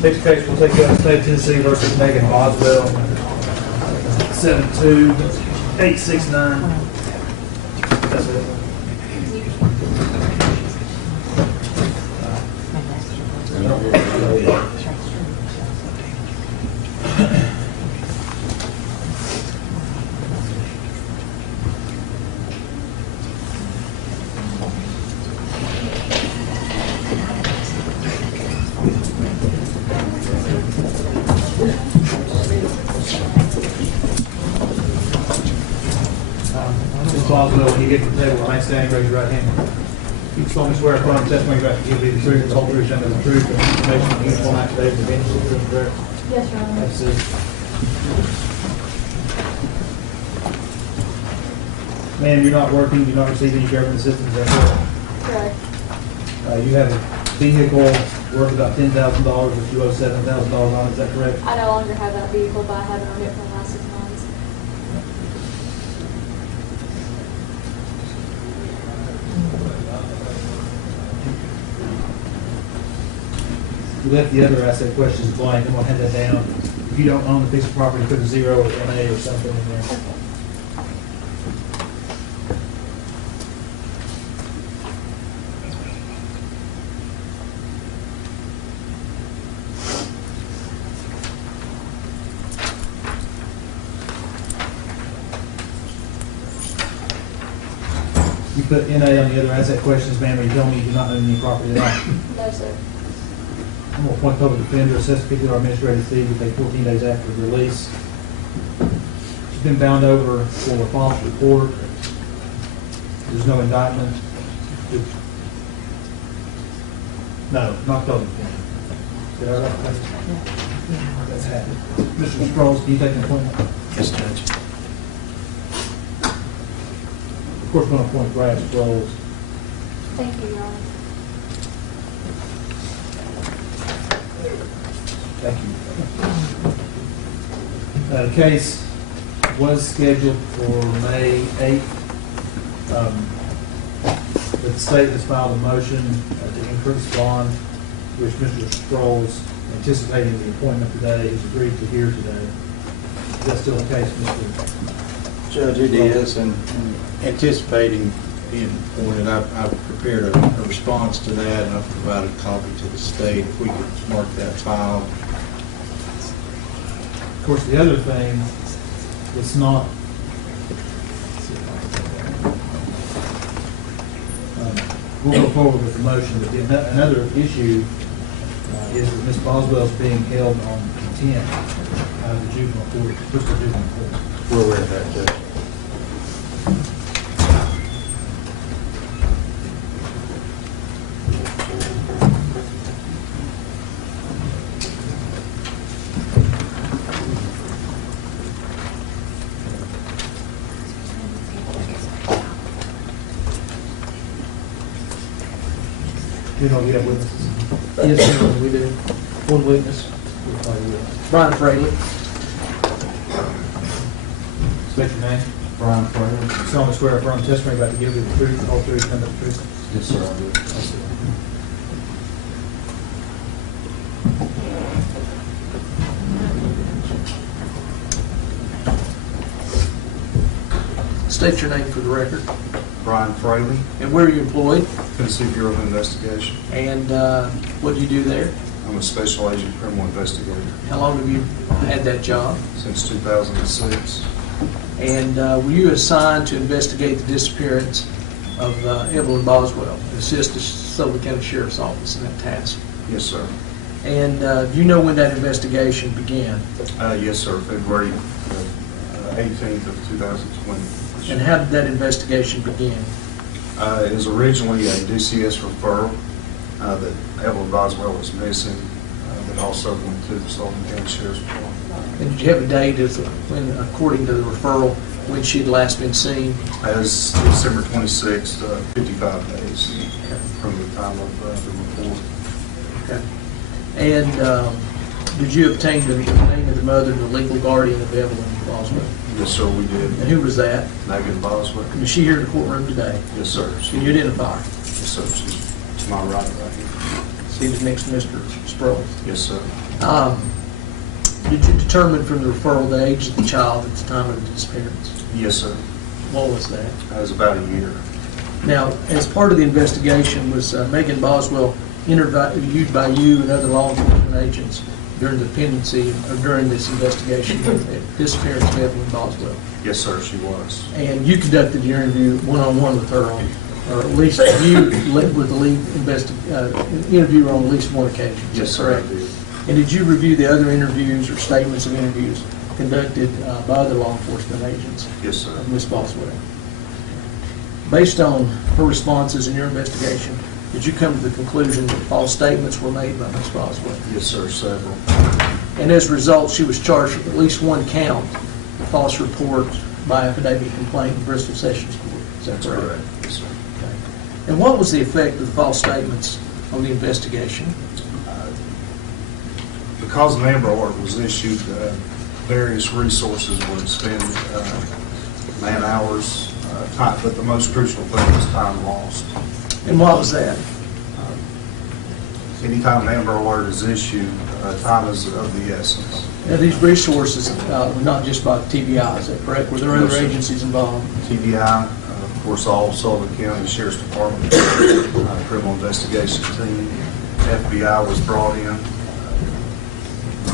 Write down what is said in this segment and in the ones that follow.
Next case, we'll take out State of Tennessee versus Megan Boswell, 72869. That's it. Ms. Boswell, when you get to the table, remain standing, raise your right hand. You solemnly swear affirm testimony about to give you the truth, the whole truth, and the truth, and information on the uniform affidavit of any truth and correct. Yes, Your Honor. That's it. Ma'am, you're not working, you're not receiving any government assistance, is that correct? Correct. You have a vehicle worth about $10,000, which you owe $7,000 on, is that correct? I no longer have that vehicle, but I haven't owned it for the last 6 months. You left the other asset questions blank, I'm gonna hand that down. If you don't own the piece of property, put a 0 or NA or something in there. Okay. You put NA on the other asset questions, ma'am, or you tell me you do not own any property at all. No, sir. I'm going to appoint public defender, assess particular administrative fee, we pay 14 days after release. She's been bound over for a false report. There's no indictment. No, not public defender. Did I write that? That's happened. Mr. Sproles, can you take an appointment? Yes, Judge. Of course, we're going to appoint Brad Sproles. Thank you, Your Honor. Thank you. The case was scheduled for May 8th. The state has filed a motion to increase bond, which Mr. Sproles, anticipating the appointment today, has agreed to hear today. Is that still the case, Mr. Judge, it is, and anticipating being appointed, I've prepared a response to that, and I've provided a copy to the state. If we could mark that file. Of course, the other thing, it's not, we'll go forward with the motion, but another issue is that Ms. Boswell's being held on contempt out of the juvenile court, Bristol Juvenile Court. We're aware of that, Judge. You know, we have witnesses. Yes, sir, we do. One witness, Brian Fraley. State your name. Brian Fraley. Solemnly swear affirm testimony about to give you the truth, the whole truth, and the truth. Yes, sir, I do. State your name for the record. Brian Fraley, And where are you employed? Tennessee Bureau of Investigation. And what do you do there? I'm a special agent criminal investigator How long have you had that job? since 2006. And were you assigned to investigate the disappearance of Evelyn Boswell, assist the Sullivan County Sheriff's Office in that task? Yes, sir. And do you know when that investigation began? Yes, sir. February 18th of 2020. And how did that investigation begin? It was originally a DCS referral that Evelyn Boswell was missing, that also went to the Sullivan County Sheriff's Department. And did you have a date as when, according to the referral, when she'd last been seen? As December 26th, 55 days from the time of the report. Okay. And did you obtain the name of the mother and the legal guardian of Evelyn Boswell? Yes, sir, we did. And who was that? Megan Boswell. And is she here in the courtroom today? Yes, sir. Can you identify her? Yes, sir. She's to my right here. She was next to Mr. Sproul. Yes, sir. Did you determine from the referral the age of the child at the time of the disappearance? Yes, sir. What was that? That was about a year. Now, as part of the investigation, was Megan Boswell interviewed by you and other law enforcement agents during the pendency or during this investigation of the disappearance of Evelyn Boswell? Yes, sir, she was. And you conducted your interview one-on-one with her, or at least you with the lead interviewer on at least one occasion? Is that Yes, sir, I correct? did. And did you review the other interviews or statements of interviews conducted by other law enforcement agents Yes, sir. of Ms. Boswell? Based on her responses in your investigation, did you come to the conclusion that false statements were made by Ms. Boswell? Yes, sir, several. And as a result, she was charged with at least one count of false report by affidavit complaint in Bristol Sessions Court. Is that That's correct? correct. Yes, sir. Okay. And what was the effect of the false statements on the investigation? Because an Amber Alert was issued, various resources were expended, man hours, time, but the most crucial thing was time lost. And what was that? Anytime an Amber Alert is issued, time is of the essence. Now, these resources were not just by TBI, is that correct? Were there No, other sir. agencies involved? TBI, of course, all Sullivan County Sheriff's Department, criminal investigation team, FBI was brought in,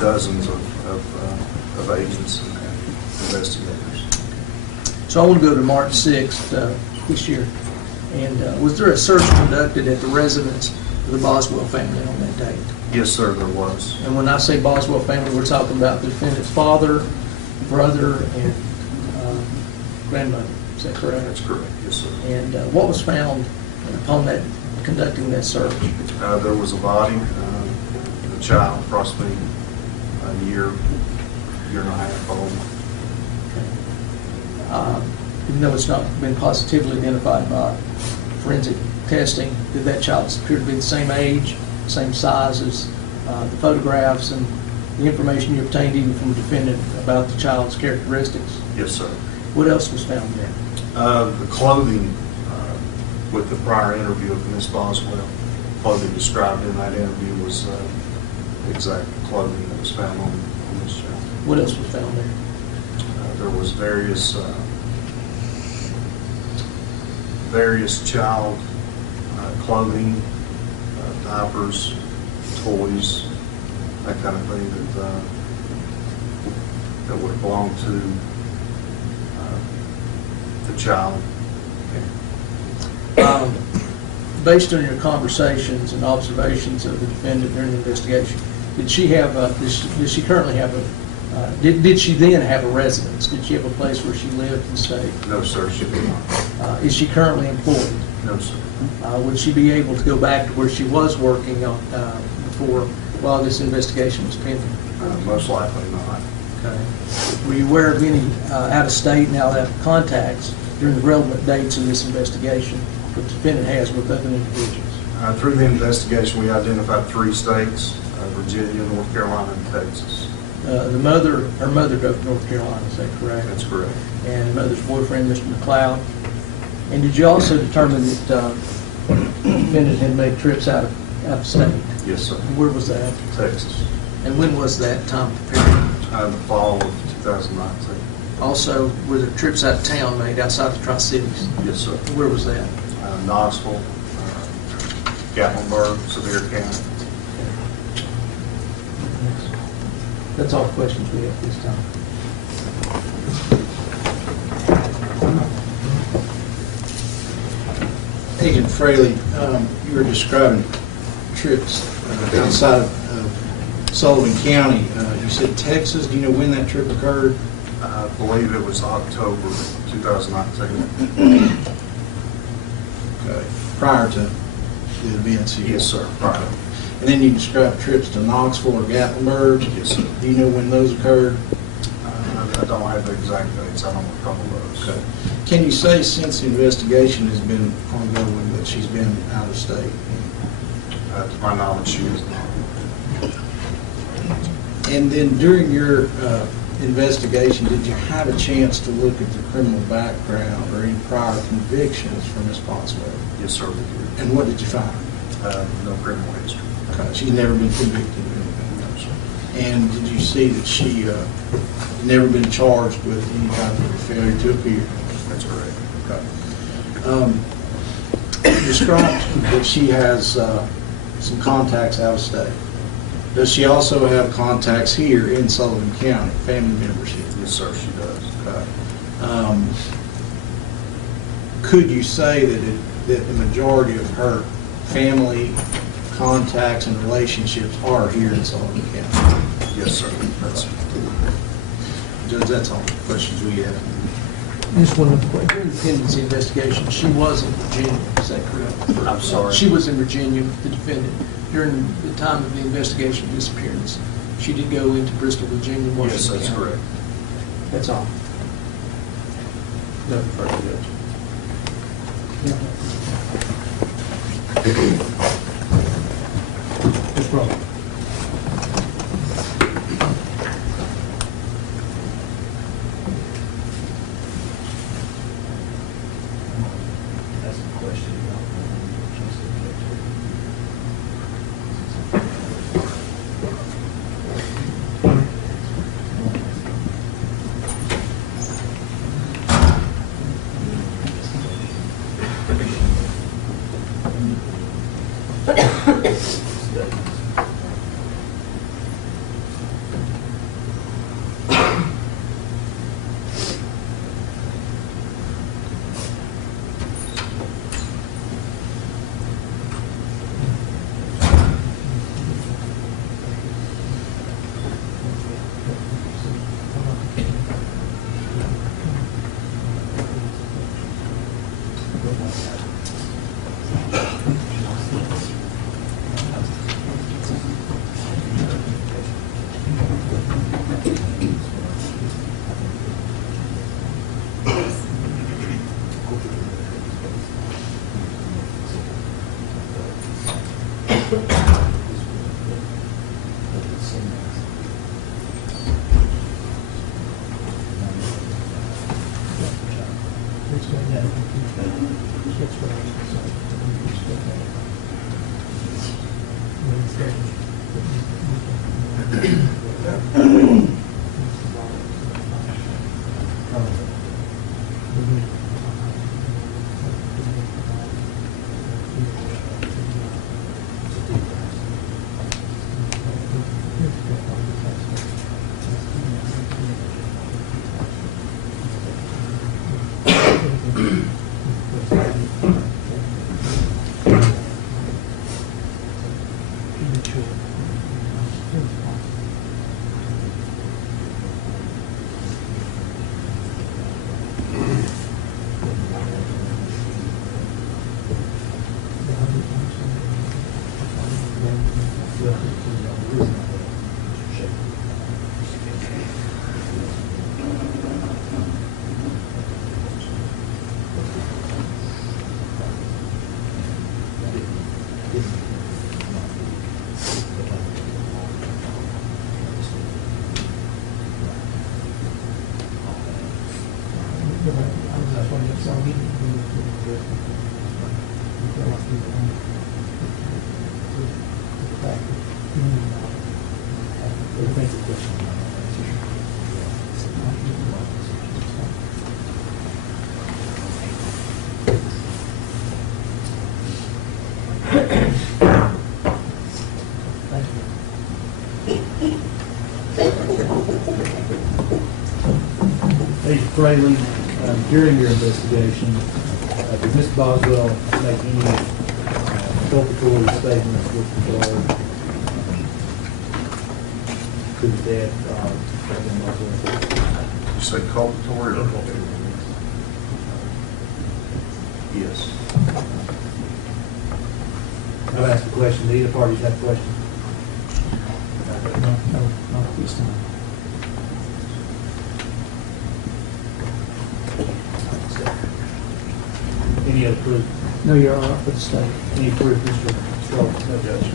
dozens of agents and investigators. So I want to go to March 6th this year. And was there a search conducted at the residence of the Boswell family on that date? Yes, sir, there was. And when I say Boswell family, we're talking about the defendant's father, brother, and grandmother. Is that correct? That's correct, yes, sir. And what was found upon that conducting that search? There was a body, a child, approximately a year and a half old. Even though it's not been positively identified by forensic testing, did that child appear to be the same age, same size as the photographs and the information you obtained even from the defendant about the child's characteristics? Yes, sir. What else was found there? The clothing with the prior interview of Ms. Boswell, clothing described in that interview was exact clothing that was found on this child. What else was found there? There was various child clothing, diapers, toys, that kind of thing that would belong to the child. Based on your conversations and observations of the defendant during the investigation, did she have does she currently have did she then have a residence? Did she have a place where she lived and stayed? No, sir, she did not. Is she currently employed? No, sir. Would she be able to go back to where she was working before, while this investigation was pending? Most likely not. Okay. Were you aware of any out-of-state and out-of contacts during the relevant dates in this investigation that the defendant has with other individuals? Through the investigation, we identified 3 states, Virginia, North Carolina, and Texas. Her mother drove to North Carolina, is that correct? That's correct. And her mother's boyfriend, Mr. McLeod. And did you also determine that the defendant had made trips out of state? Yes, sir. And where was that? Texas. And when was that time period? The fall of 2019. Also, were there trips out of town made outside the Tri-Cities? Yes, sir. Where was that? Knoxville, Gatlinburg, Sevier County. That's all the questions we have this time. Agent Fraley, you were describing trips outside of Sullivan County. You said Texas. Do you know when that trip occurred? I believe it was October 2019. Okay. Prior to the events here? Yes, sir. Prior. And then you described trips to Knoxville or Gatlinburg. Yes, sir. Do you know when those occurred? I don't have the exact dates. I don't recall those. Okay. Can you say since the investigation has been ongoing that she's been out of state? To my knowledge, she is not. And then during your investigation, did you have a chance to look at the criminal background or any prior convictions for Ms. Boswell? Yes, sir, we did. And what did you find? No criminal history. Okay, she's never been convicted of anything? No, sir. And did you see that she never been charged with any kind of failure to appear? That's correct. Okay. Described that she has some contacts out of state. Does she also have contacts here in Sullivan County, family members here? Yes, sir, she does. Okay. Could you say that the majority of her family contacts and relationships are here in Sullivan County? Yes, sir. That's, Judge, that's all the questions we have. Just one other question. During the pendency investigation, she was in Virginia, is that correct? I'm sorry. She was in Virginia with the defendant during the time of the investigation of disappearance. She did go into Bristol, Virginia, yes, Washington that's County. correct. That's all. Nothing further, Judge. Ms. Crawford. That's a question. Agent Fraley, during your investigation, did Ms. Boswell make any culpatory statements with regard to the death of President Boswell? You say culpatory or yes. I've asked a question. Do either parties have questions? No, not this time. Any other proof? No, Your Honor, for the state. Any proof, Mr. Strauss? No, Judge.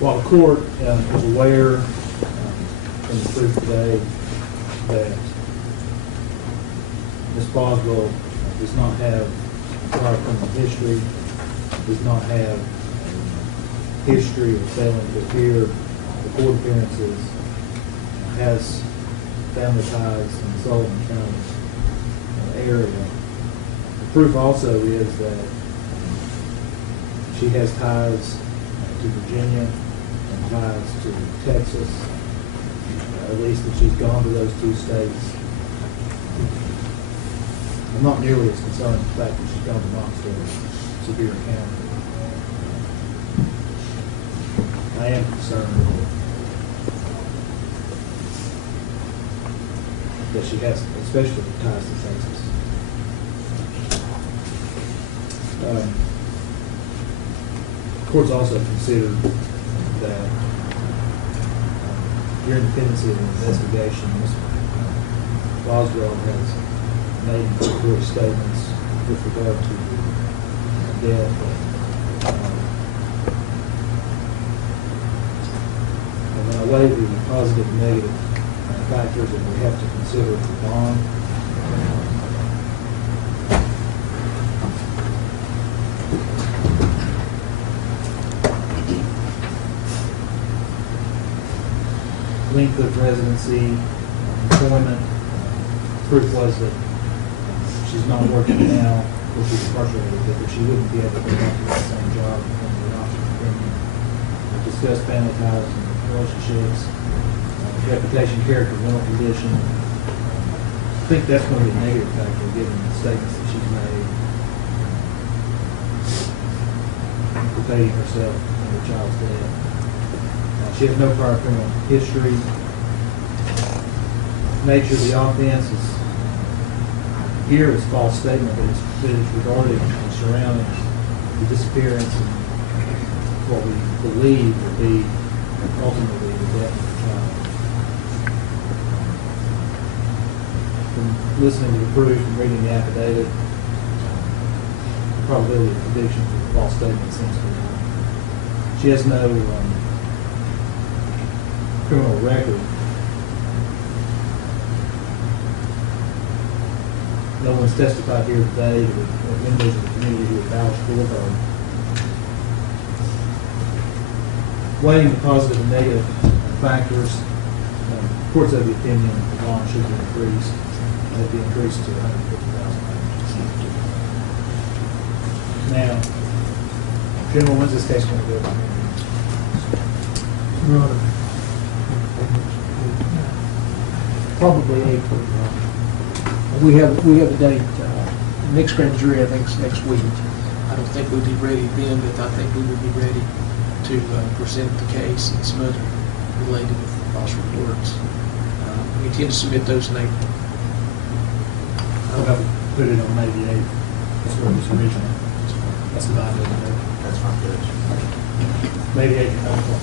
While the court was aware from the proof today that Ms. Boswell does not have prior criminal history, does not have a history of failing to appear for court appearances, has family ties in the Sullivan County area. The proof also is that she has ties to Virginia and ties to Texas, at least that she's gone to those two states. I'm not nearly as concerned with the fact that she's gone to Knoxville, Sevier County. I am concerned that she has, especially ties to Texas. Courts also considered that during the pendency of an investigation, Ms. Boswell has made inculpatory statements with regard to the death and when I weigh the positive and negative factors that we have to consider for bond, length of residency, employment. Proof was that she's not working now, which is incarcerated, that she wouldn't be able to go back to that same job in the option of opinion. We discussed family ties and relationships, reputation, character, mental condition. I think that's going to be a negative factor given the statements that she's made, implicating herself in her child's death. She has no prior criminal history. Nature of the offense is here is false statement, but it's regarding and surrounding the disappearance and what we believe will be ultimately the death of the child. From listening to the proof and reading the affidavit, the probability of conviction for the false statement seems to be high. She has no criminal record. No one's testified here today that members of the community who have vouched for her. Weighing the positive and negative factors, courts have the opinion that the bond should be increased. It'd be increased to $150,000. Now, General, when's this case going to go? Your Honor, probably April. We have a date, next grand jury, I think, is next week. I don't think we'll be ready then, but I think we will be ready to present the case and some other related false reports. We intend to submit those in April. How about we put it on May the 8th? That's where it was originally. That's the Bible. That's my judge. May the 8th, 9 o'clock.